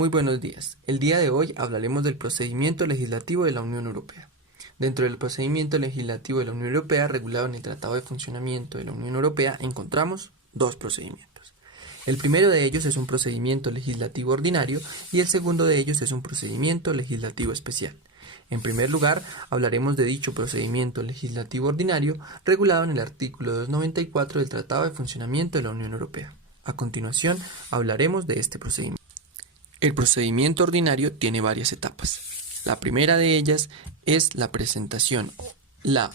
Muy buenos días. El día de hoy hablaremos del procedimiento legislativo de la Unión Europea. Dentro del procedimiento legislativo de la Unión Europea, regulado en el Tratado de Funcionamiento de la Unión Europea, encontramos dos procedimientos. El primero de ellos es un procedimiento legislativo ordinario y el segundo de ellos es un procedimiento legislativo especial. En primer lugar, hablaremos de dicho procedimiento legislativo ordinario regulado en el artículo 294 del Tratado de Funcionamiento de la Unión Europea. A continuación, hablaremos de este procedimiento. El procedimiento ordinario tiene varias etapas. La primera de ellas es la presentación, la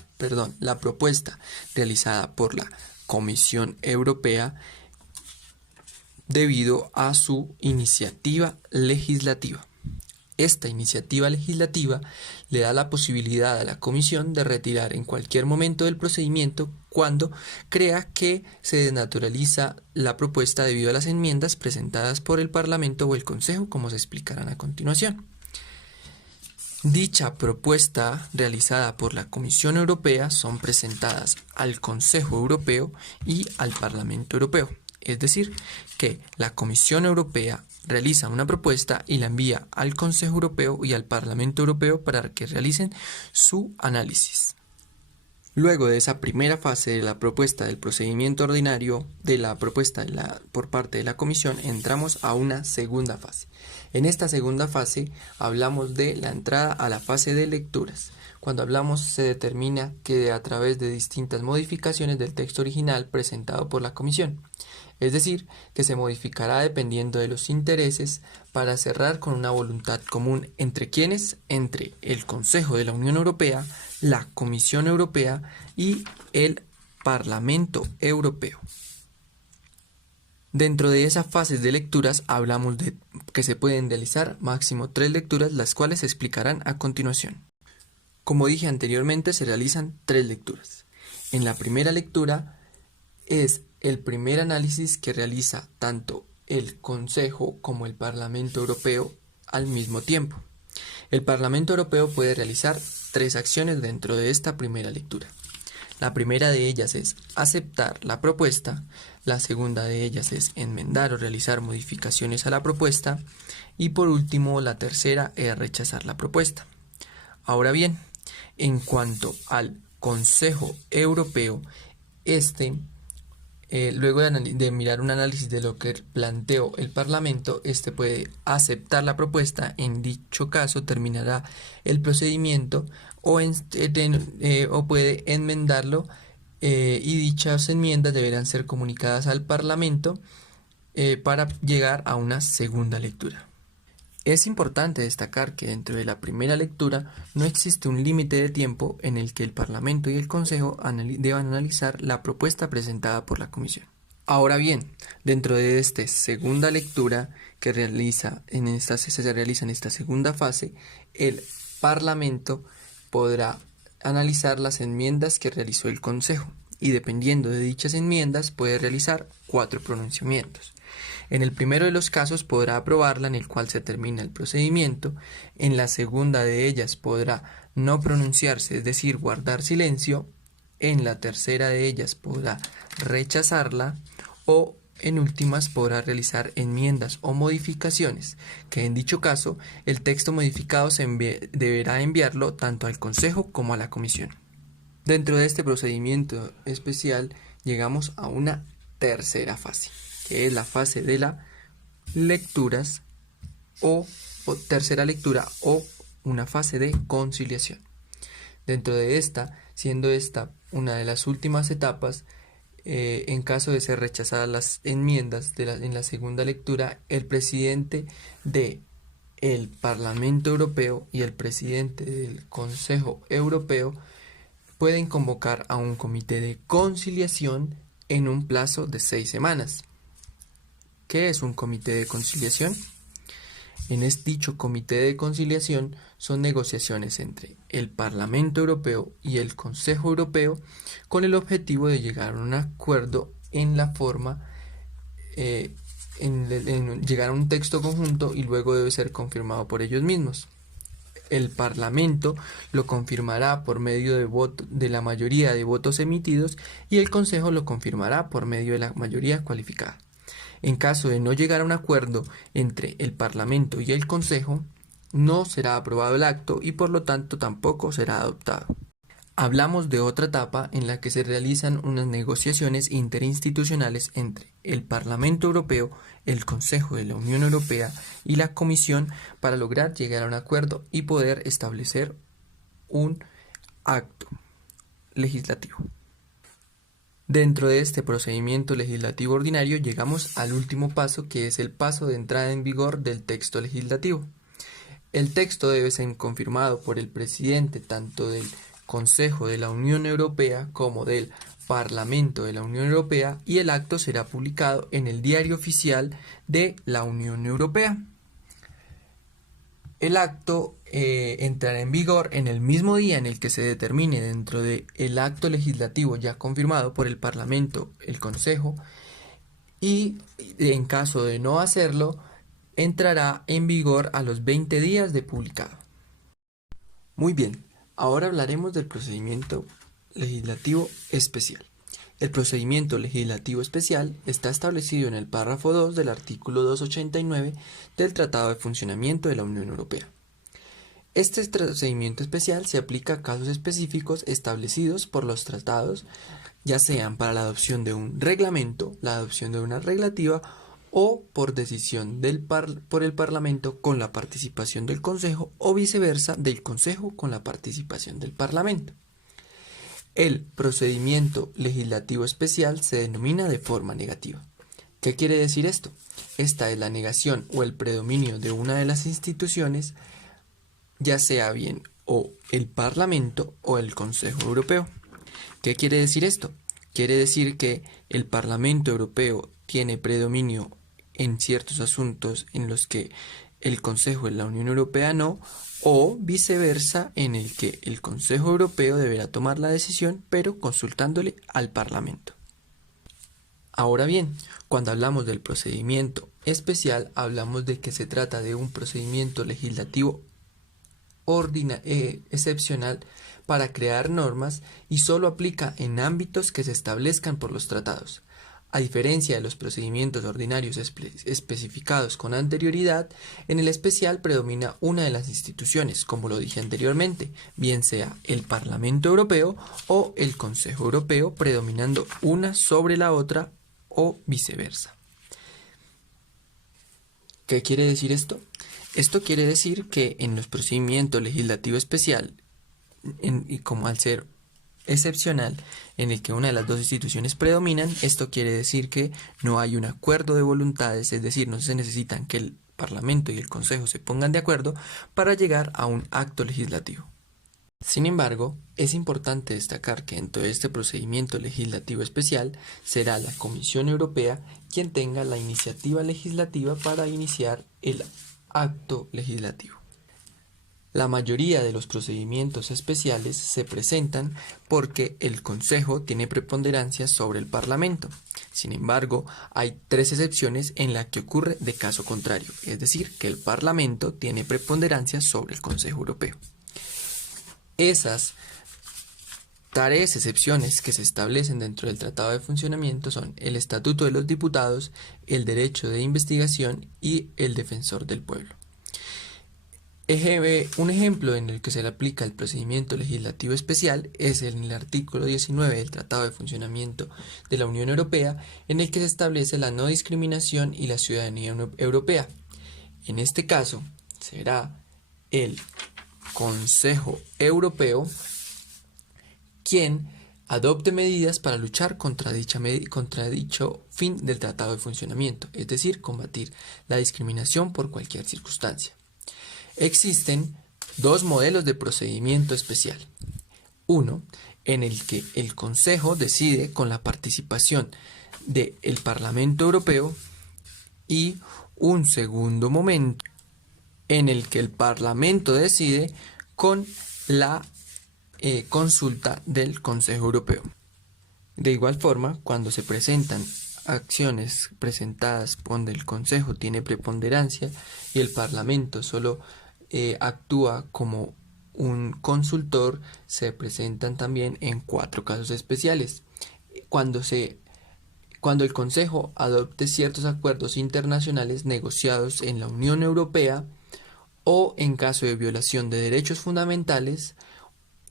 propuesta realizada por la Comisión Europea debido a su iniciativa legislativa. Esta iniciativa legislativa le da la posibilidad a la Comisión de retirar en cualquier momento del procedimiento cuando crea que se desnaturaliza la propuesta debido a las enmiendas presentadas por el Parlamento o el Consejo, como se explicarán a continuación. Dicha propuesta realizada por la Comisión Europea son presentadas al Consejo Europeo y al Parlamento Europeo. Es decir, que la Comisión Europea realiza una propuesta y la envía al Consejo Europeo y al Parlamento Europeo para que realicen su análisis. Luego de esa primera fase de la propuesta del procedimiento ordinario, de la propuesta por parte de la Comisión, entramos a una segunda fase. En esta segunda fase hablamos de la entrada a la fase de lecturas. Cuando hablamos se determina que a través de distintas modificaciones del texto original presentado por la Comisión. Es decir, que se modificará dependiendo de los intereses para cerrar con una voluntad común entre quienes, entre el Consejo de la Unión Europea, la Comisión Europea y el Parlamento Europeo. Dentro de esas fases de lecturas hablamos de que se pueden realizar máximo 3 lecturas, las cuales se explicarán a continuación. Como dije anteriormente, se realizan 3 lecturas. En la primera lectura es el primer análisis que realiza tanto el Consejo como el Parlamento Europeo al mismo tiempo. El Parlamento Europeo puede realizar 3 acciones dentro de esta primera lectura. La primera de ellas es aceptar la propuesta, la segunda de ellas es enmendar o realizar modificaciones a la propuesta y por último la tercera es rechazar la propuesta. Ahora bien, en cuanto al Consejo Europeo, luego de mirar un análisis de lo que planteó el Parlamento, puede aceptar la propuesta. En dicho caso terminará el procedimiento o puede enmendarlo y dichas enmiendas deberán ser comunicadas al Parlamento para llegar a una segunda lectura. Es importante destacar que dentro de la primera lectura no existe un límite de tiempo en el que el Parlamento y el Consejo deban analizar la propuesta presentada por la Comisión. Ahora bien, dentro de esta segunda lectura que se realiza en esta segunda fase, el Parlamento podrá analizar las enmiendas que realizó el Consejo y dependiendo de dichas enmiendas puede realizar 4 pronunciamientos. En el primero de los casos podrá aprobarla, en el cual se termina el procedimiento. En la segunda de ellas podrá no pronunciarse, es decir, guardar silencio. En la tercera de ellas podrá rechazarla o en últimas podrá realizar enmiendas o modificaciones, que en dicho caso el texto modificado deberá enviarlo tanto al Consejo como a la Comisión. Dentro de este procedimiento especial llegamos a una tercera fase, que es la fase de las lecturas o tercera lectura o una fase de conciliación. Dentro de esta, siendo esta una de las últimas etapas, en caso de ser rechazadas las enmiendas en la segunda lectura, el presidente del Parlamento Europeo y el presidente del Consejo Europeo pueden convocar a un comité de conciliación en un plazo de 6 semanas. ¿Qué es un comité de conciliación? Dicho comité de conciliación son negociaciones entre el Parlamento Europeo y el Consejo Europeo con el objetivo de llegar a un acuerdo en la forma, llegar a un texto conjunto y luego debe ser confirmado por ellos mismos. El Parlamento lo confirmará por medio de la mayoría de votos emitidos y el Consejo lo confirmará por medio de la mayoría cualificada. En caso de no llegar a un acuerdo entre el Parlamento y el Consejo, no será aprobado el acto y por lo tanto tampoco será adoptado. Hablamos de otra etapa en la que se realizan unas negociaciones interinstitucionales entre el Parlamento Europeo, el Consejo de la Unión Europea y la Comisión para lograr llegar a un acuerdo y poder establecer un acto legislativo. Dentro de este procedimiento legislativo ordinario llegamos al último paso, que es el paso de entrada en vigor del texto legislativo. El texto debe ser confirmado por el presidente tanto del Consejo de la Unión Europea como del Parlamento de la Unión Europea y el acto será publicado en el Diario Oficial de la Unión Europea. El acto entrará en vigor en el mismo día en el que se determine dentro del acto legislativo ya confirmado por el Parlamento, el Consejo, y en caso de no hacerlo, entrará en vigor a los 20 días de publicado. Muy bien, ahora hablaremos del procedimiento legislativo especial. El procedimiento legislativo especial está establecido en el párrafo 2 del artículo 289 del Tratado de Funcionamiento de la Unión Europea. Este procedimiento especial se aplica a casos específicos establecidos por los tratados, ya sean para la adopción de un reglamento, la adopción de una reglativa o por decisión por el Parlamento con la participación del Consejo o viceversa del Consejo con la participación del Parlamento. El procedimiento legislativo especial se denomina de forma negativa. ¿Qué quiere decir esto? Esta es la negación o el predominio de una de las instituciones, ya sea bien o el Parlamento o el Consejo Europeo. ¿Qué quiere decir esto? Quiere decir que el Parlamento Europeo tiene predominio en ciertos asuntos en los que el Consejo de la Unión Europea no, o viceversa, en el que el Consejo Europeo deberá tomar la decisión, pero consultándole al Parlamento. Ahora bien, cuando hablamos del procedimiento especial, hablamos de que se trata de un procedimiento legislativo excepcional para crear normas y solo aplica en ámbitos que se establezcan por los tratados. A diferencia de los procedimientos ordinarios especificados con anterioridad, en el especial predomina una de las instituciones, como lo dije anteriormente, bien sea el Parlamento Europeo o el Consejo Europeo, predominando una sobre la otra o viceversa. ¿Qué quiere decir esto? Esto quiere decir que en los procedimientos legislativo especial, y como al ser excepcional en el que una de las dos instituciones predominan, esto quiere decir que no hay un acuerdo de voluntades, es decir, no se necesitan que el Parlamento y el Consejo se pongan de acuerdo para llegar a un acto legislativo. Sin embargo, es importante destacar que dentro de este procedimiento legislativo especial será la Comisión Europea quien tenga la iniciativa legislativa para iniciar el acto legislativo. La mayoría de los procedimientos especiales se presentan porque el Consejo tiene preponderancia sobre el Parlamento. Sin embargo, hay 3 excepciones en las que ocurre de caso contrario, es decir, que el Parlamento tiene preponderancia sobre el Consejo Europeo. Esas 3 excepciones que se establecen dentro del Tratado de Funcionamiento son el Estatuto de los Diputados, el derecho de investigación y el defensor del pueblo. Un ejemplo en el que se le aplica el procedimiento legislativo especial es en el artículo 19 del Tratado de Funcionamiento de la Unión Europea, en el que se establece la no discriminación y la ciudadanía europea. En este caso, será el Consejo Europeo quien adopte medidas para luchar contra dicho fin del Tratado de Funcionamiento, es decir, combatir la discriminación por cualquier circunstancia. Existen 2 modelos de procedimiento especial. Uno, en el que el Consejo decide con la participación del Parlamento Europeo, y un segundo momento en el que el Parlamento decide con la consulta del Consejo Europeo. De igual forma, cuando se presentan acciones presentadas donde el Consejo tiene preponderancia y el Parlamento solo actúa como un consultor, se presentan también en 4 casos especiales. Cuando cuando el Consejo adopte ciertos acuerdos internacionales negociados en la Unión Europea o en caso de violación de derechos fundamentales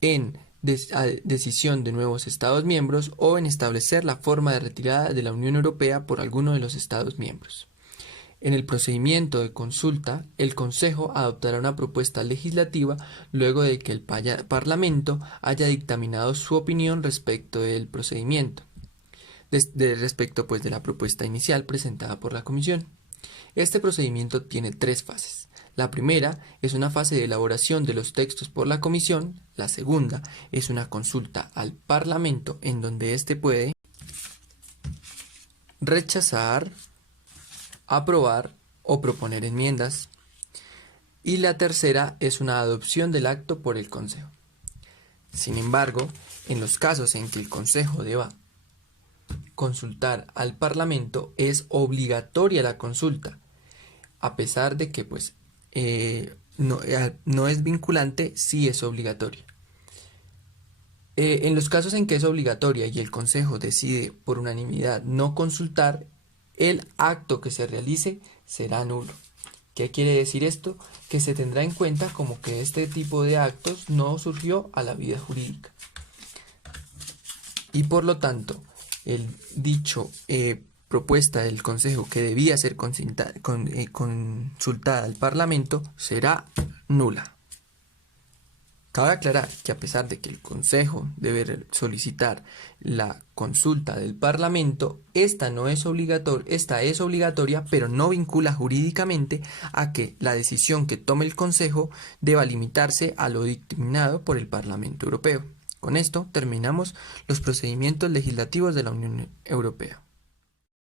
en decisión de nuevos Estados miembros o en establecer la forma de retirada de la Unión Europea por alguno de los Estados miembros. En el procedimiento de consulta, el Consejo adoptará una propuesta legislativa luego de que el Parlamento haya dictaminado su opinión respecto del procedimiento, respecto pues de la propuesta inicial presentada por la Comisión. Este procedimiento tiene 3 fases. La primera es una fase de elaboración de los textos por la Comisión. La segunda es una consulta al Parlamento en donde éste puede rechazar, aprobar o proponer enmiendas. Y la tercera es una adopción del acto por el Consejo. Sin embargo, en los casos en que el Consejo deba consultar al Parlamento, es obligatoria la consulta, a pesar de que no es vinculante, sí es obligatoria. En los casos en que es obligatoria y el Consejo decide por unanimidad no consultar, el acto que se realice será nulo. ¿Qué quiere decir esto? Que se tendrá en cuenta como que este tipo de actos no surgió a la vida jurídica. Y por lo tanto, el dicho propuesta del Consejo que debía ser consultada al Parlamento será nula. Cabe aclarar que a pesar de que el Consejo debe solicitar la consulta del Parlamento, esta es obligatoria, pero no vincula jurídicamente a que la decisión que tome el Consejo deba limitarse a lo dictaminado por el Parlamento Europeo. Con esto terminamos los procedimientos legislativos de la Unión Europea.